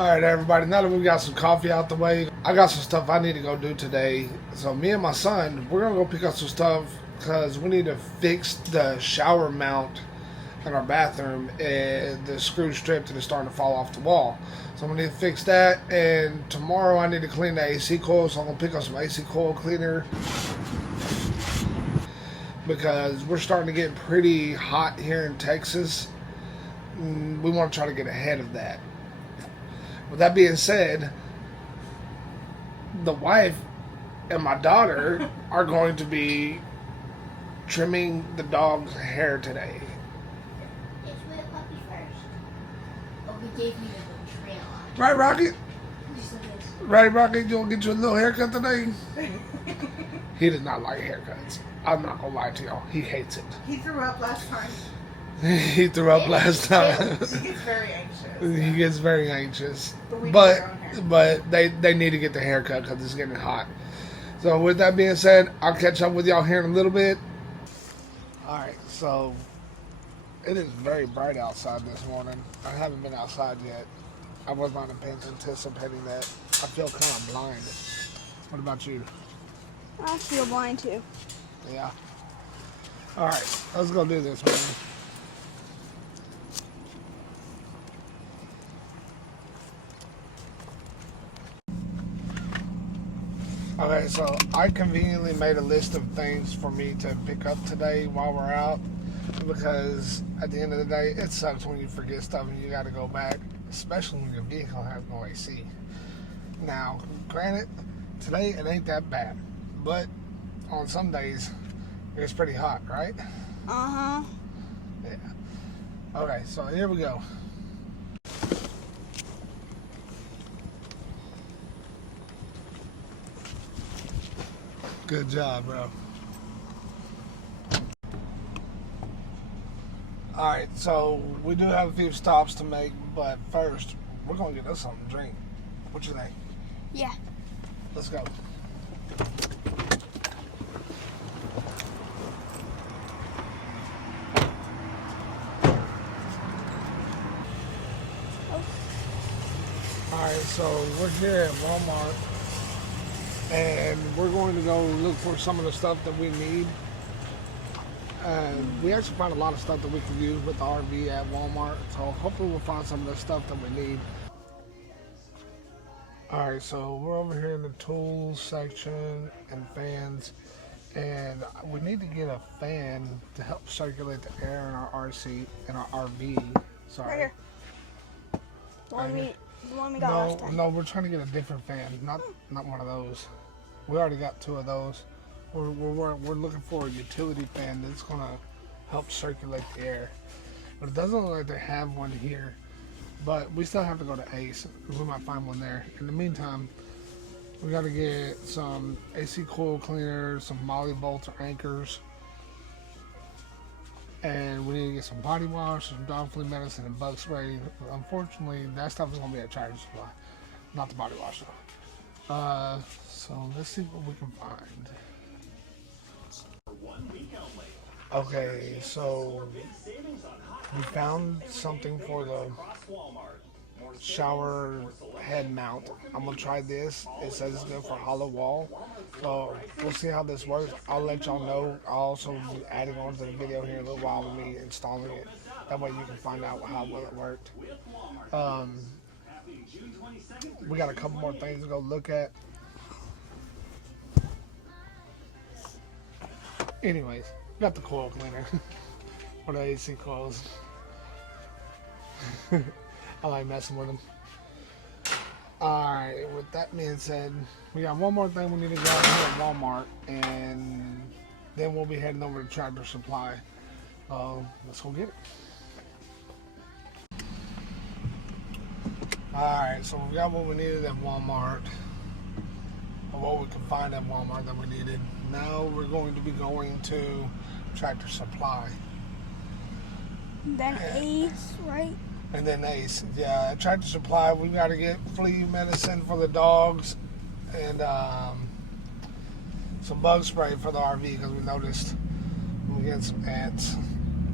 Alright everybody, now that we got some coffee out the way, I got some stuff I need to go do today. So me and my son, we're going to go pick up some stuff because we need to fix the shower mount in our bathroom, and the screw stripped and it's starting to fall off the wall. So I'm going to need to fix that, and tomorrow I need to clean the AC coil, so I'm going to pick up some AC coil cleaner because we're starting to get pretty hot here in Texas. We want to try to get ahead of that. With that being said, the wife and my daughter are going to be trimming the dog's hair today. It's with a puppy first. Oh, he gave me the trail on. Right, Rocket? Right, Rocket? You want to get you a little haircut today? He does not like haircuts. I'm not going to lie to y'all. He hates it. He threw up last time. He threw up last time. He gets very anxious. He gets very anxious. But they need to get the haircut because it's getting hot. So with that being said, I'll catch up with y'all here in a little bit. Alright, so it is very bright outside this morning. I haven't been outside yet. I was not anticipating that. I feel kind of blind. What about you? I feel blind too. Yeah. Alright, let's go do this, man. Okay, so I conveniently made a list of things for me to pick up today while we're out, because at the end of the day, it sucks when you forget stuff and you got to go back, especially when your vehicle has no AC. Now, granted, today it ain't that bad, but on some days it's pretty hot, right? Uh-huh. Yeah. Okay, so here we go. Good job, bro. Alright, so we do have a few stops to make, but first, we're going to get us something to drink. What you think? Yeah. Let's go. Alright, so we're here at Walmart, and we're going to go look for some of the stuff that we need. We actually found a lot of stuff that we can use with the RV at Walmart, so hopefully we'll find some of the stuff that we need. Alright, so we're over here in the tools section and fans, and we need to get a fan to help circulate the air in our RC, in our RV. Sorry. Right here. The one we got last time. No, we're trying to get a different fan, not one of those. We already got two of those. We're looking for a utility fan that's gonna help circulate the air, but it doesn't look like they have one here. But we still have to go to Ace. We might find one there. In the meantime, we got to get some AC coil cleaner, some moly bolts or anchors, and we need to get some body wash, some dog flea medicine, and bug spray. Unfortunately, that stuff is going to be at Tractor Supply, not the body wash though. So let's see what we can find. Okay, so we found something for the shower head mount. I'm gonna try this. It says it's good for hollow wall, so we'll see how this works. I'll let y'all know. I'll also be adding on to the video here in a little while with me installing it. That way you can find out how well it worked. We got a couple more things to go look at. Anyways, got the coil cleaner for the AC coils. I like messing with them. Alright, with that being said, we got one more thing we need to grab here at Walmart, and then we'll be heading over to Tractor Supply. Let's go get it. Alright, so we got what we needed at Walmart, or what we could find at Walmart that we needed. Now we're going to be going to Tractor Supply. Then Ace, right? And then Ace. Yeah, at Tractor Supply, we got to get flea medicine for the dogs and some bug spray for the RV because we noticed we get some ants.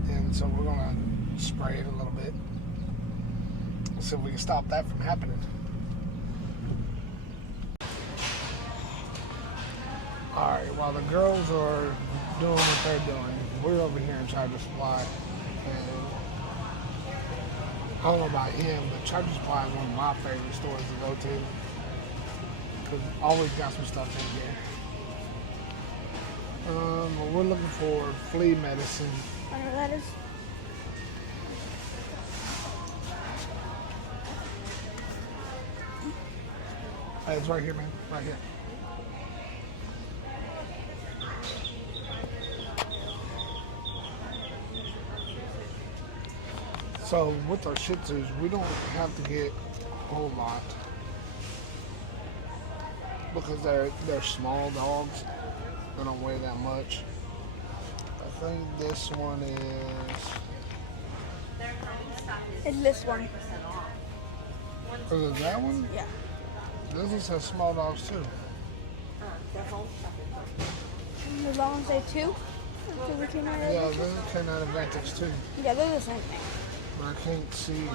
And so we're going to spray it a little bit. see if we can stop that from happening. Alright, while the girls are doing what they're doing, we're over here in Tractor Supply. And I don't know about him, but Tractor Supply is one of my favorite stores to go to. Because always got some stuff in here. We're looking for flea medicine. I know what that is. Hey, it's right here, man. Right here. So with our Shih Tzus, we don't have to get a whole lot because they're small dogs. They don't weigh that much. I think this one is. It's this one. Is it that one? Yeah. This one says small dogs too. As long as they two. Until we came out of Yeah, it. this is Canine Advantage too. Yeah, they're the same thing. But I can't see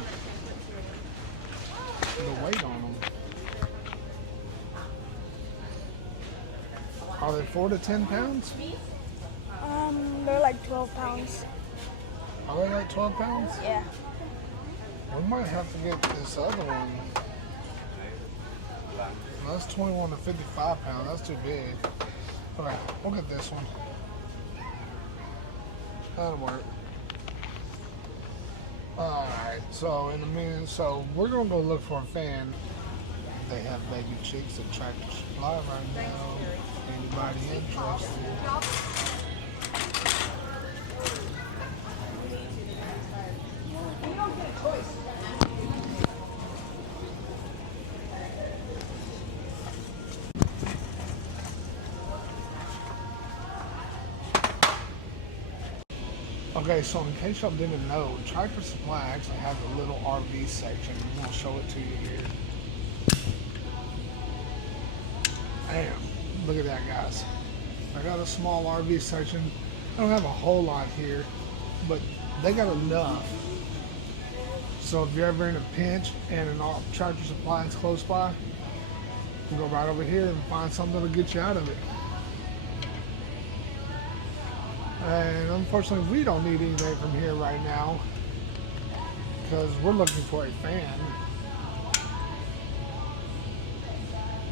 the weight on them. Are they 4 to 10 pounds? They're like 12 pounds. Are they like 12 pounds? Yeah. We might have to get this other one. That's 21 to 55 pounds. That's too big. Okay, we'll get this one. That'll work. Alright, so in a minute, so we're gonna go look for a fan. They have baby chicks at Tractor Supply right now. Anybody interested? Okay, so in case y'all didn't know, Tractor Supply actually has a little RV section. I'm gonna show it to you here. Damn, look at that, guys. I got a small RV section. I don't have a whole lot here, but they got enough. So if you're ever in a pinch and an Tractor Supply is close by, you can go right over here and find something to get you out of it. And unfortunately, we don't need anything from here right now because we're looking for a fan.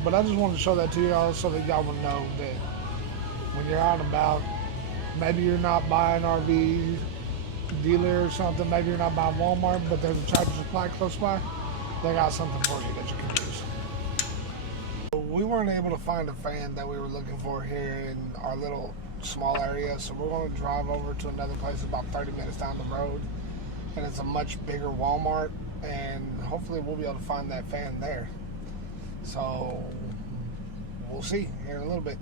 But I just wanted to show that to y'all so that y'all will know that when you're out and about, maybe you're not buying an RV dealer or something, maybe you're not buying Walmart, but there's a Tractor Supply close by, they got something for you that you can use. We weren't able to find a fan that we were looking for here in our little small area, so we're going to drive over to another place about 30 minutes down the road, and it's a much bigger Walmart, and hopefully we'll be able to find that fan there. So we'll see here in a little bit.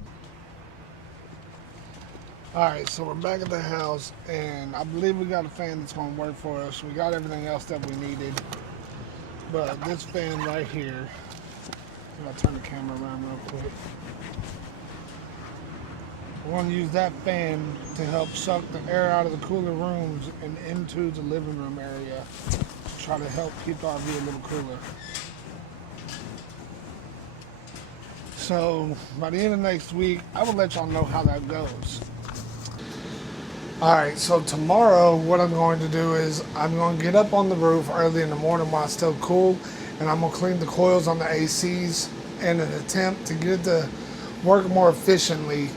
Alright, so we're back at the house, and I believe we got a fan that's going to work for us. We got everything else that we needed, but this fan right here, I'll turn the camera around real quick. We're going to use that fan to help suck the air out of the cooler rooms and into the living room area to try to help keep the RV a little cooler. So by the end of next week, I will let y'all know how that goes. Alright, so tomorrow what I'm going to do is I'm going to get up on the roof early in the morning while it's still cool, and I'm going to clean the coils on the ACs in an attempt to get it to work more efficiently.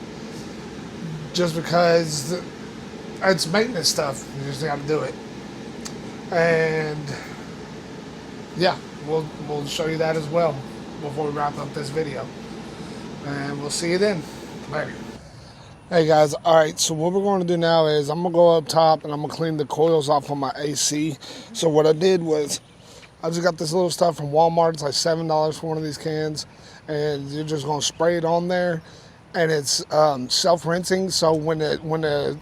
Just because it's maintenance stuff, you just got to do it. And yeah, we'll show you that as well before we wrap up this video. And we'll see you then. Later. Hey guys, alright, so what we're going to do now is I'm going to go up top and I'm going to clean the coils off on my AC. So what I did was I just got this little stuff from Walmart. It's like $7 for one of these cans, and you're just going to spray it on there. And it's self-rinsing, so when the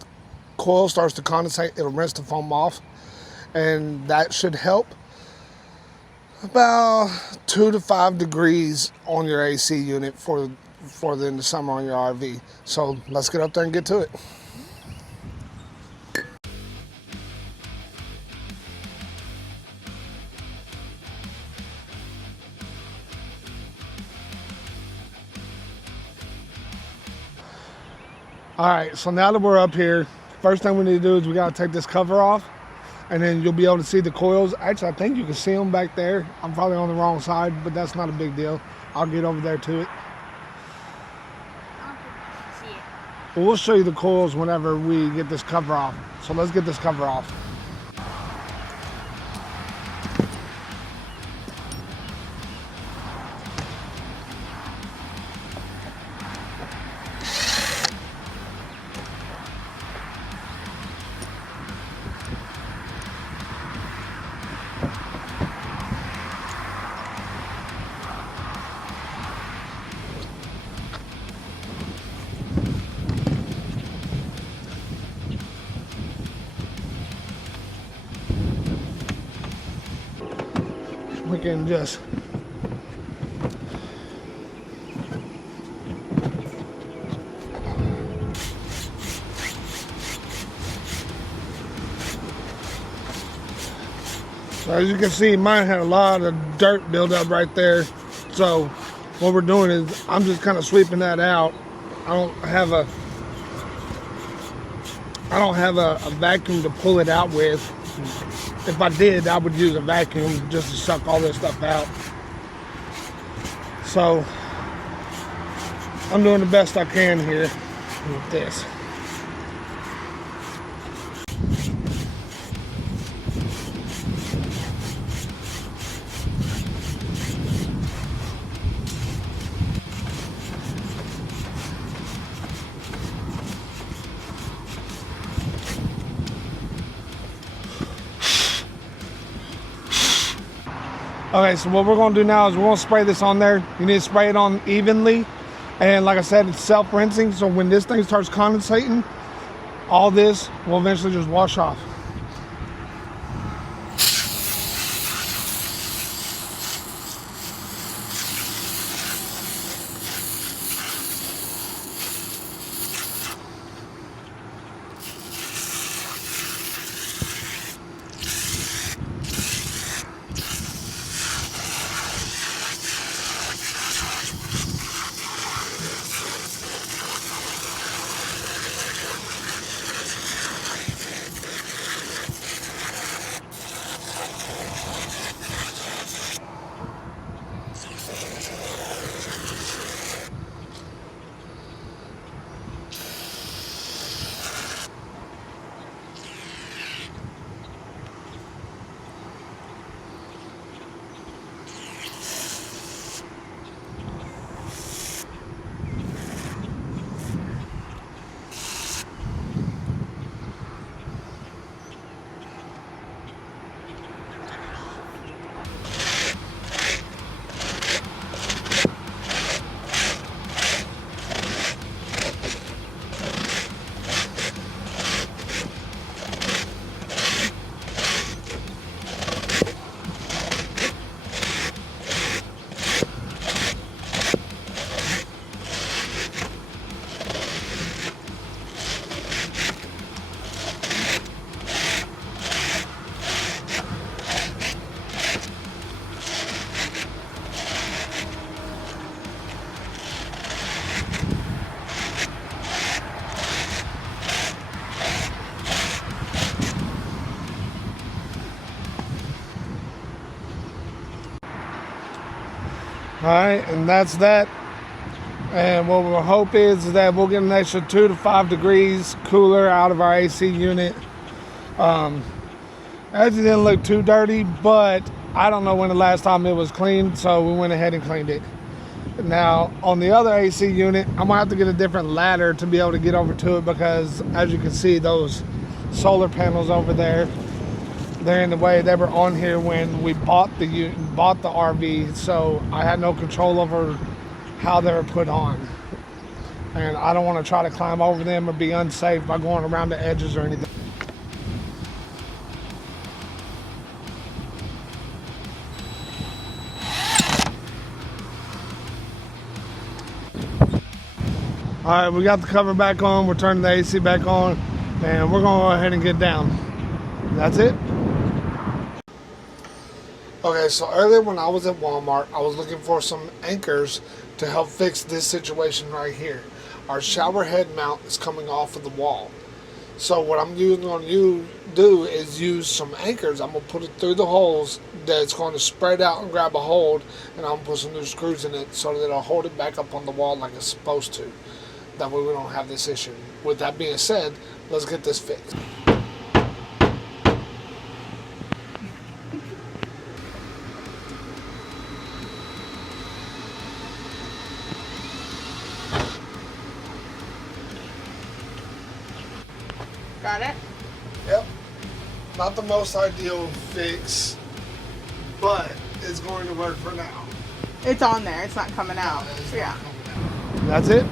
coil starts to condensate, it'll rinse the foam off, and that should help about 2 to 5 degrees on your AC unit for the end of summer on your RV. So let's get up there and get to it. All right, so now that we're up here, first thing we need to do is we gotta take this cover off, and then you'll be able to see the coils. Actually, I think you can see them back there. I'm probably on the wrong side, but that's not a big deal. I'll get over there to it. I don't think you can see it. But we'll show you the coils whenever we get this cover off. So let's get this cover off. We can just so as you can see, mine had a lot of dirt build up right there. So what we're doing is I'm just kind of sweeping that out. I don't have a vacuum to pull it out with. If I did, I would use a vacuum just to suck all this stuff out. So I'm doing the best I can here with this. Okay, so what we're gonna do now is we're gonna spray this on there. You need to spray it on evenly. And like I said, it's self-rinsing, so when this thing starts condensating, all this will eventually just wash off. All right, and that's that. And what we'll hope is that we'll get an extra 2 to 5 degrees cooler out of our AC unit. Actually didn't look too dirty, but I don't know when the last time it was cleaned, so we went ahead and cleaned it. Now, on the other AC unit, I'm gonna have to get a different ladder to be able to get over to it, because as you can see, those solar panels over there, they're in the way. They were on here when we bought the RV, so I had no control over how they were put on. And I don't want to try to climb over them or be unsafe by going around the edges or anything. All right, we got the cover back on. We're turning the AC back on, and we're gonna go ahead and get down. That's it. Okay, so earlier when I was at Walmart, I was looking for some anchors to help fix this situation right here. our shower head mount is coming off of the wall. So what I'm going to do is use some anchors. I'm going to put it through the holes that's going to spread out and grab a hold, and I'm going to put some new screws in it so that it'll hold it back up on the wall like it's supposed to. That way we don't have this issue. With that being said, let's get this fixed. Got it? Yep. Not the most ideal fix, but it's going to work for now. It's on there. It's not coming out. It's Yeah. not coming out. That's it?